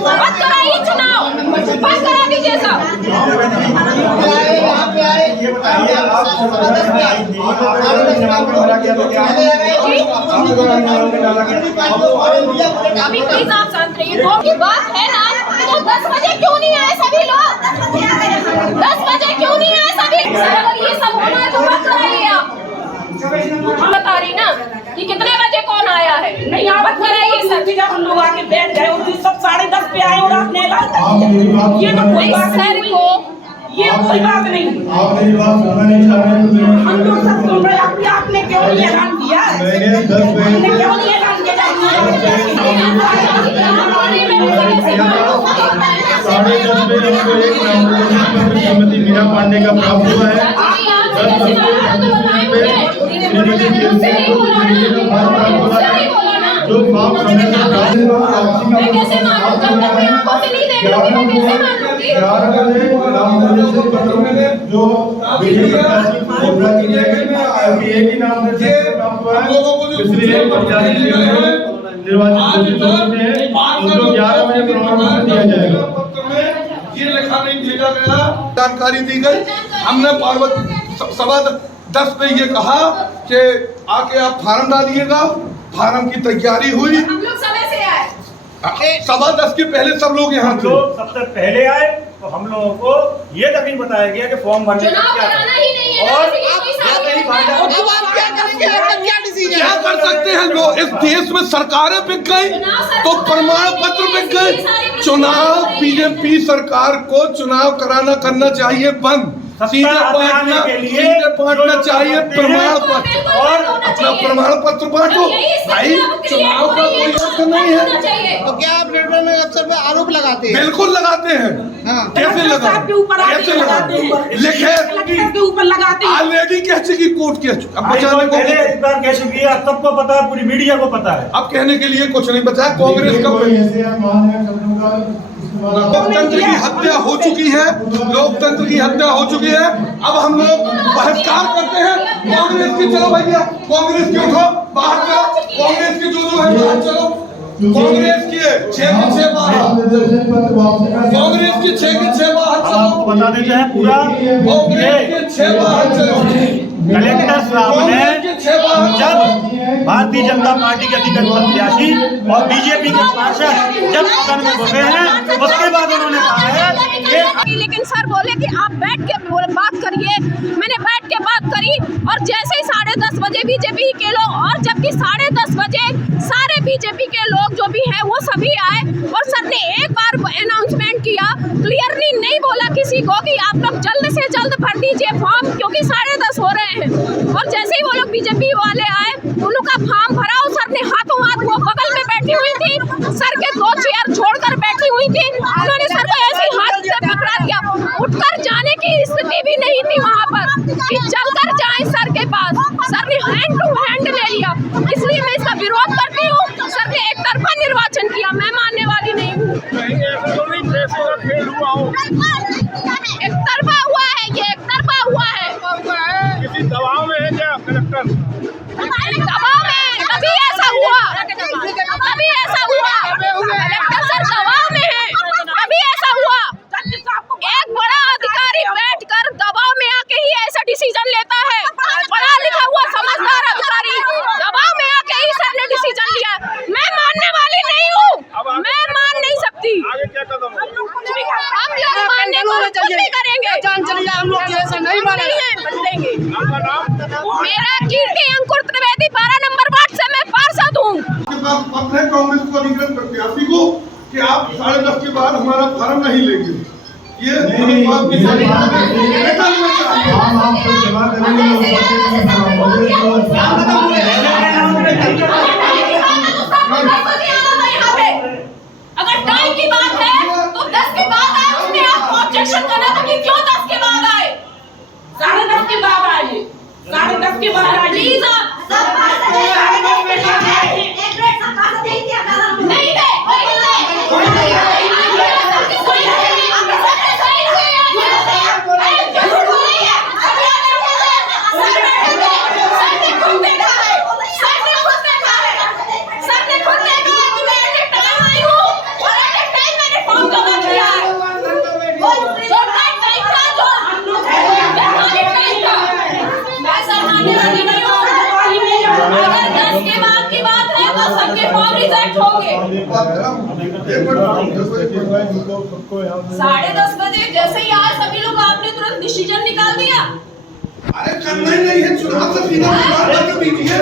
मत कराइए चुनाव, बस करा दीजिए सब। अभी प्लीज आप शांत रहिए। दो की बात है ना, तो 10 बजे क्यों नहीं आए सभी लोग? 10 बजे क्यों नहीं आए सभी? अगर ये सब होना है तो मत कराइए आप। बता रही ना कि कितने बजे कौन आया है? नहीं आप मत कराइए सर। जब हम लोग आके बैठ गए और सब 10:30 पे आए और आपने ऐलान कर दिया, ये तो कोई बात सर को, ये कोई बात नहीं। हम लोग सब सुन रहे हैं, आपने क्यों नहीं ऐलान किया? हमने क्यों नहीं ऐलान किया? 10:30 बजे श्रीमती मीरा पांडे का प्राप्त हुआ है। 10 जो फॉर्म समय से मैं कैसे मानूं? जब तक मैं आपको से नहीं देख लूंगी मैं कैसे मानूंगी? जो बीजेपी प्रत्याशी घोषणा की जाएगी, एक ही नाम से प्राप्त हुआ है। इसलिए प्रत्याशी निर्वाचित उनको 11 बजे प्रमाण पत्र दिया जाएगा। ये लिखा नहीं भेजा गया, जानकारी दी गई। हमने पार्वती 10:15 पे ये कहा कि आके आप फार्म डालिएगा। फार्म की तैयारी हुई, हम लोग समय से आए। 10:15 के पहले सब लोग यहाँ थे। लोग सबसे पहले आए तो हम लोगों को ये तक नहीं बताया गया कि फॉर्म भरने का क्या कराना ही नहीं है। और क्या कर सकते हैं लोग? इस देश में सरकारें बिक गई तो प्रमाण पत्र बिक गए। चुनाव बीजेपी सरकार को चुनाव करना चाहिए बंद, सीधे बांटना चाहिए प्रमाण पत्र और अपना प्रमाण पत्र बांटो। भाई चुनाव का कोई अर्थ नहीं है। तो क्या आप रिटर्निंग अफसर पे आरोप लगाते हैं? बिल्कुल लगाते हैं। कैसे लगाते हैं? लिखे के ऊपर लगाते हैं। ऑलरेडी कह चुकी कोर्ट कह चुकी, अब बचाने को पहले इस बार कह चुकी है, सबको पता है, पूरी मीडिया को पता है। अब कहने के लिए कुछ नहीं बचा। कांग्रेस का लोकतंत्र की हत्या हो चुकी है, लोकतंत्र की हत्या हो चुकी है। अब हम लोग बहिष्कार करते हैं कांग्रेस की। चलो भैया कांग्रेस की उठो, बाहर चलो। कांग्रेस की जो है बाहर चलो। कांग्रेस की 6 के 6 बाहर, कांग्रेस की 6 के 6 बाहर चलो। बता देते हैं पूरा कांग्रेस के 6 बाहर चलो। कलेक्टर साहब ने जब भारतीय जनता पार्टी के अधिकृत प्रत्याशी और बीजेपी के पार्षद जब सदन में घुसे हैं, उसके बाद उन्होंने कहा है कि लेकिन सर बोले कि आप बैठ के बात करिए। मैंने बैठ के बात करी और जैसे ही 10:30 बजे बीजेपी के लोग, और जबकि 10:30 बजे सारे बीजेपी के लोग जो भी हैं वो सभी आए और सर ने एक बार अनाउंसमेंट किया, क्लियरली नहीं बोला किसी को कि आप लोग जल्द से जल्द भर दीजिए फॉर्म, क्योंकि 10:30 हो रहे हैं। और जैसे ही वो लोग बीजेपी वाले आए, उनका फॉर्म भरा और सर ने हाथों हाथ, वो बगल में बैठी हुई थी, सर के 2 चेयर छोड़कर बैठी हुई थी, उन्होंने सर को ऐसे हाथ से पकड़ा दिया। उठकर जाने की स्थिति भी नहीं थी वहाँ पर कि चलकर जाए सर के पास। सर ने हैंड टू हैंड ले लिया। इसलिए मैं इसका विरोध करती हूँ। सर ने एक तरफा निर्वाचन किया, मैं मानने वाली नहीं हूँ। एक तरफा हुआ है, ये एक तरफा हुआ है। किसी दबाव में है क्या कलेक्टर? दबाव में तभी ऐसा हुआ, तभी ऐसा हुआ। कलेक्टर सर दबाव में है, तभी ऐसा हुआ। एक बड़ा अधिकारी बैठकर दबाव में आके ही ऐसा डिसीजन लेता है। पढ़ा लिखा हुआ समझदार अधिकारी दबाव में आके ही सर ने डिसीजन लिया। मैं मानने वाली नहीं हूँ, मैं मान नहीं सकती। आगे क्या कदम होगा? हम लोग मानने को कुछ नहीं करेंगे। हम लोग ऐसा नहीं मानेंगे। आपका नाम? मेरा कीर्ति अंकुर त्रिवेदी 12 नंबर वार्ड से मैं पार्षद हूँ। अपने कांग्रेस को अधिकृत प्रत्याशी को कि आप 10:30 के बाद हमारा फार्म नहीं लेंगे। ये अगर टाइम की बात है तो 10 के बाद आए, उसमें आपको ऑब्जेक्शन करना था कि क्यों 10 के बाद आए? 10:30 के बाद आए, 10:30 के बाद आए। प्लीज आप नहीं है, सबके फॉर्म रिजेक्ट होंगे। 10:30 बजे जैसे ही आए सभी लोग, आपने तुरंत डिसीजन निकाल दिया। अरे करना ही नहीं है, चुनाव से सीधा दीजिए।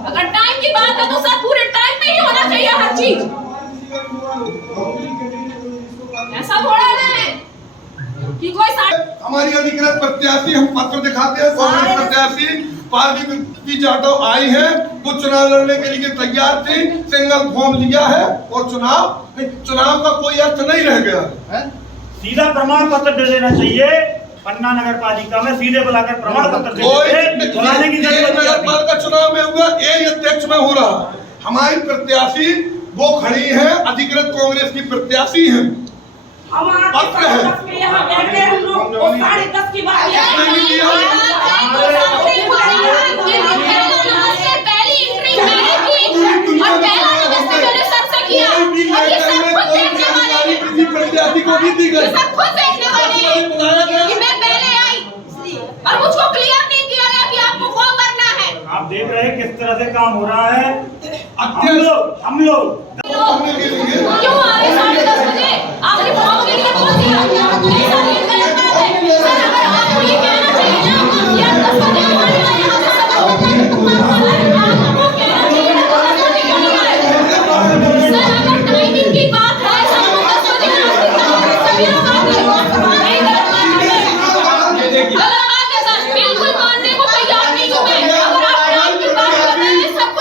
अगर टाइम की बात है तो सर पूरे टाइम में ही होना चाहिए हर चीज। ऐसा थोड़ा है कि कोई हमारी अधिकृत प्रत्याशी, हम पत्र दिखाते हैं, कांग्रेस प्रत्याशी पार्वती जाटव आई है, वो चुनाव लड़ने के लिए तैयार थी, सिंगल फॉर्म लिया है और चुनाव का कोई अर्थ नहीं रह गया है। सीधा प्रमाण पत्र दे देना चाहिए। पन्ना नगर पालिका में सीधे बुलाकर प्रमाण पत्र दे बुलाने की जरूरत नहीं। नगर पालिका चुनाव में हुआ, एक अध्यक्ष में हो रहा। हमारी प्रत्याशी वो खड़ी है, अधिकृत कांग्रेस की प्रत्याशी है। पत्र है, यहाँ बैठे हम लोग 10:30 की बात प्रत्याशी को भी दी गई। और मुझको क्लियर नहीं किया गया कि आपको वो करना है। आप देख रहे हैं किस तरह से काम हो रहा है। हम लोग क्यों आए 10:30 बजे? आपने फॉर्म के लिए बोल दिया। सर अगर आपको ये कहना चाहिए ना कि आप 10 बजे हमारे यहाँ से सब आपको कहना चाहिए ना 10 बजे क्यों नहीं आए? सर अगर टाइमिंग की बात है, सबको 10 बजे सभी लोग आते हैं। नहीं गलत बात है, सर बिल्कुल मानने को तैयार नहीं हूँ मैं। अगर आप टाइम की बात कर रहे हैं सबको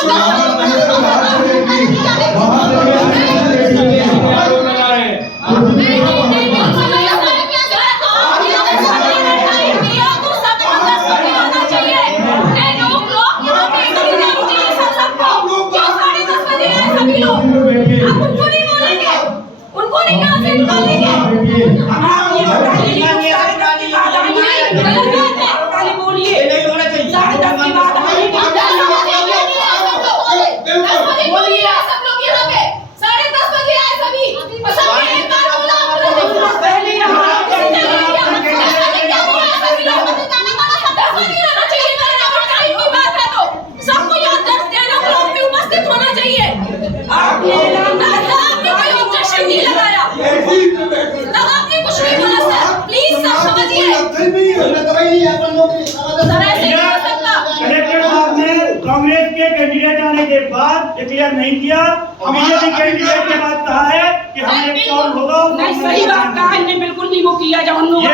कांग्रेस के कैंडिडेट आने के बाद क्लियर नहीं किया। बीजेपी कैंडिडेट के बाद कहा है कि हमें एक कॉल होगा। नहीं, सही बात कहा, इन्हें बिल्कुल नहीं वो किया जब हम लोग ये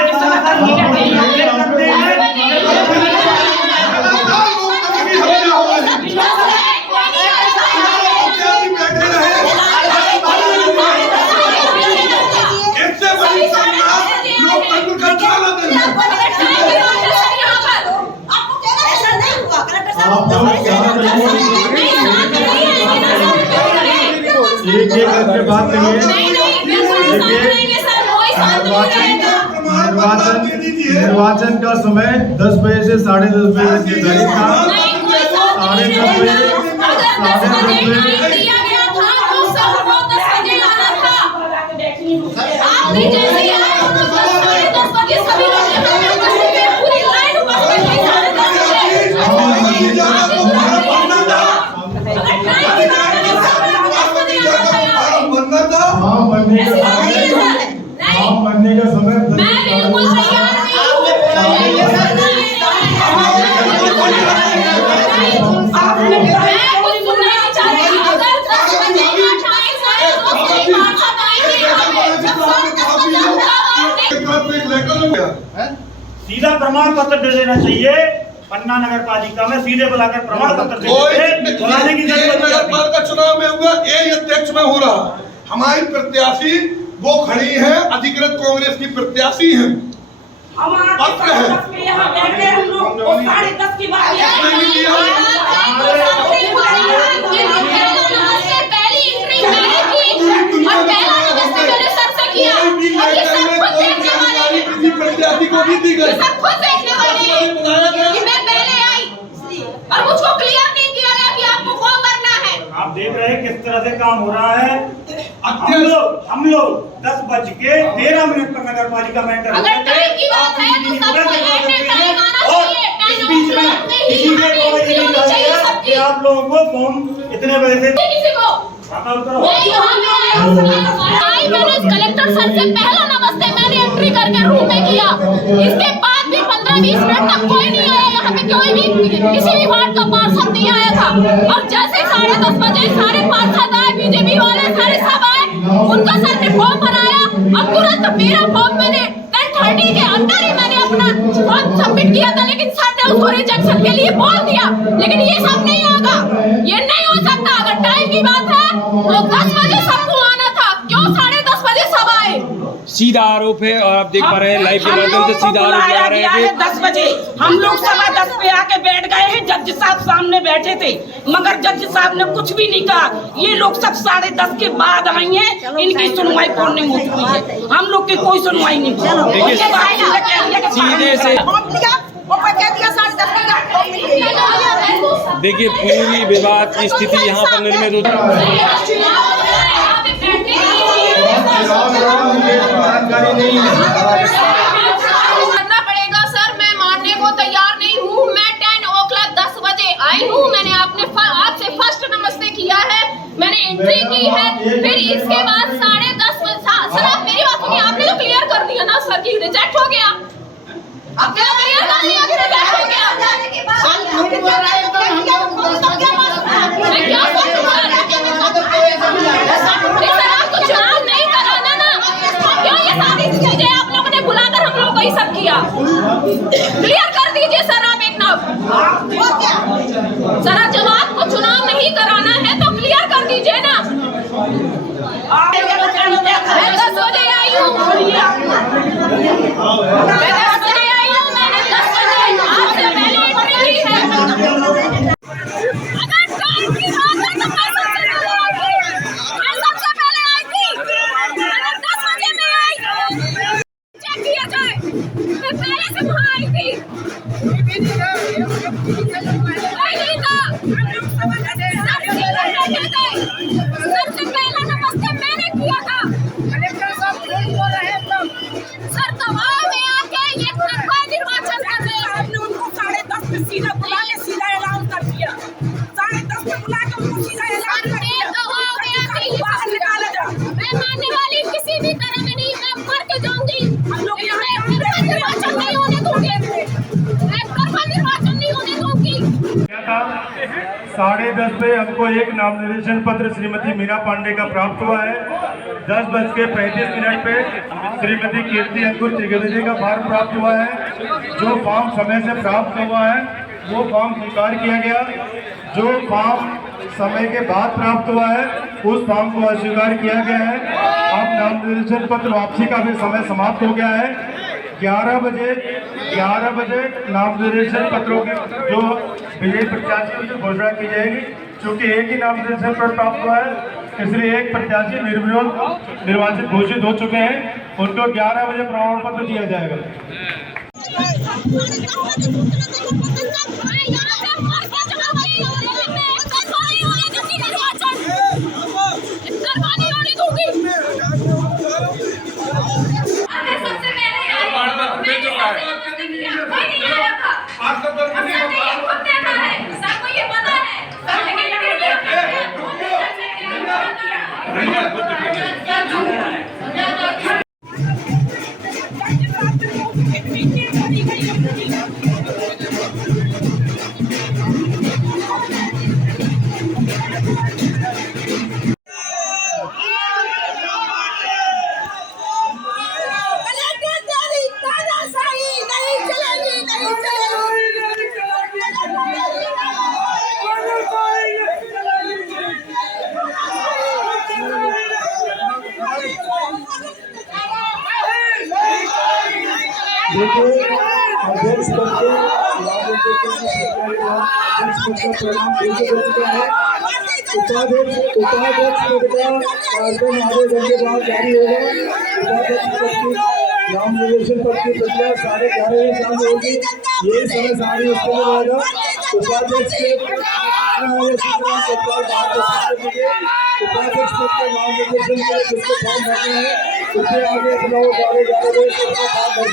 एक करके बात करिए। निर्वाचन का समय 10 बजे से 10:30 बजे निर्धारित था। 10:30 बजे बनने का समय सीधा प्रमाण पत्र दे देना चाहिए। पन्ना नगर पालिका में सीधे बुलाकर प्रमाण पत्र बुलाने की जरूरत नहीं। नगर पालिका चुनाव में हुआ, एक अध्यक्ष में हो रहा। हमारी प्रत्याशी वो खड़ी है, अधिकृत कांग्रेस की प्रत्याशी है। हम आके 10 पे यहाँ बैठ गए हम लोग और 10:30 के बाद किसी प्रत्याशी को भी दी गई। खुद देखने वाले कि मैं पहले आई और मुझको क्लियर नहीं किया गया कि आपको वो करना है। आप देख रहे हैं किस तरह से काम हो रहा है। हम लोग 10:13 पर नगर पालिका में एंटर अगर टाइम की बात है तो सबको एट ए टाइम आना चाहिए। इस बीच में किसी ने कोई नहीं कहा कि आप लोगों को फॉर्म इतने बजे से किसी को मैंने कलेक्टर सर से पहला नमस्ते मैंने एंट्री करके रूम में किया। इसके बाद भी 15-20 मिनट तक कोई नहीं आया यहाँ पे, कोई भी किसी भी वार्ड का पार्षद नहीं आया था। और जैसे 10:30 बजे सारे पार्षद आए, बीजेपी वाले सारे सब आए, उनका सर ने फॉर्म बनाया और तुरंत मेरा फॉर्म मैंने 10:30 के अंदर ही मैंने अपना फॉर्म सबमिट किया था। लेकिन सर ने उसको रिजेक्शन के लिए बोल दिया। लेकिन ये सब नहीं होगा, ये नहीं हो सकता। अगर टाइम की बात है तो 10 बजे सबको आना था, क्यों 10:30 बजे सब आए? सीधा आरोप है और आप देख पा रहे हैं लाइव के माध्यम से सीधा आरोप लगा रहे हैं कि 10 बजे हम लोग 10:15 पे आके बैठ गए हैं। जज साहब सामने बैठे थे मगर जज साहब ने कुछ भी नहीं कहा। ये लोग सब 10:30 के बाद आई हैं, इनकी सुनवाई कौन नहीं हो चुकी है। हम लोग की कोई सुनवाई नहीं हुई। सीधे से देखिए पूरी विवाद की स्थिति यहाँ पर निर्मित होती है। करना पड़ेगा सर, मैं मानने को तैयार नहीं हूँ। मैं 10 बजे आई हूँ, मैंने आपसे फर्स्ट नमस्ते किया है, मैंने एंट्री की है। फिर इसके बाद 10:30 बजे सर आप मेरी बात सुनिए, आपने तो क्लियर कर दिया ना सर कि रिजेक्ट हो गया। आपने तो क्लियर कर दिया कि रिजेक्ट हो गया। मैं क्या करूँ सर, आपको चुनाव नहीं कराना ना, क्या ये सारी चीजें आप लोगों ने बुलाकर हम लोग को ही सब किया? क्लियर कर दीजिए सर आप एक नाम। सर जब आपको चुनाव नहीं कराना है तो क्लियर कर दीजिए ना। मैं 10 बजे आई हूँ, मैंने 10 बजे आपसे पहले एंट्री की है। अगर टाइम की बात है तो मैं सबसे पहले आई थी। अगर 10 बजे में आई चेक किया जाए, मैं पहले से वहाँ आई थी। नहीं था, सबसे पहला नमस्ते मैंने किया था। सर दबाव में आके ये निर्वाचन कर रहे हैं। आपने उनको 10:30 पे सीधा बुला के सीधा ऐलान कर दिया। 10:30 पे बुला के उनको सीधा ऐलान कर दिया। बाहर निकाला जा। मैं मानने वाली किसी भी तरह में नहीं, मैं मर के जाऊंगी। हम लोग निर्वाचन नहीं होने दूंगी, मैं निर्वाचन नहीं होने दूंगी। 10:30 पे हमको एक नामनिर्देशन पत्र श्रीमती मीरा पांडे का प्राप्त हुआ है। 10:35 पे श्रीमती कीर्ति अंकुर त्रिवेदी का फॉर्म प्राप्त हुआ है। जो फॉर्म समय से प्राप्त हुआ है वो फॉर्म स्वीकार किया गया। जो फॉर्म समय के बाद प्राप्त हुआ है उस फॉर्म को अस्वीकार किया गया है। अब नामनिर्देशन पत्र वापसी का भी समय समाप्त हो गया है। 11 बजे नामनिर्देशन पत्रों की जो विजयी प्रत्याशी की घोषणा की जाएगी। चूँकि एक ही नामनिर्देशन पत्र प्राप्त हुआ है इसलिए एक प्रत्याशी निर्विरोध निर्वाचित घोषित हो चुके हैं। उनको 11 बजे प्रमाण पत्र दिया जाएगा। देखिए अध्यक्ष पद के परिणाम घोषित हो चुका है। उपाध्यक्ष पद का कार्यक्रम आगे बढ़ने के बाद जारी होगा। उपाध्यक्ष पद की नाम निर्देशन पद की प्रक्रिया 11:30 बजे शाम होगी। यही समय सारी उसके लिए रहेगा। उपाध्यक्ष के उपाध्यक्ष पद के नाम निर्देशन के जिसको फॉर्म भरना है उसके आगे अपना वो 11:30 बजे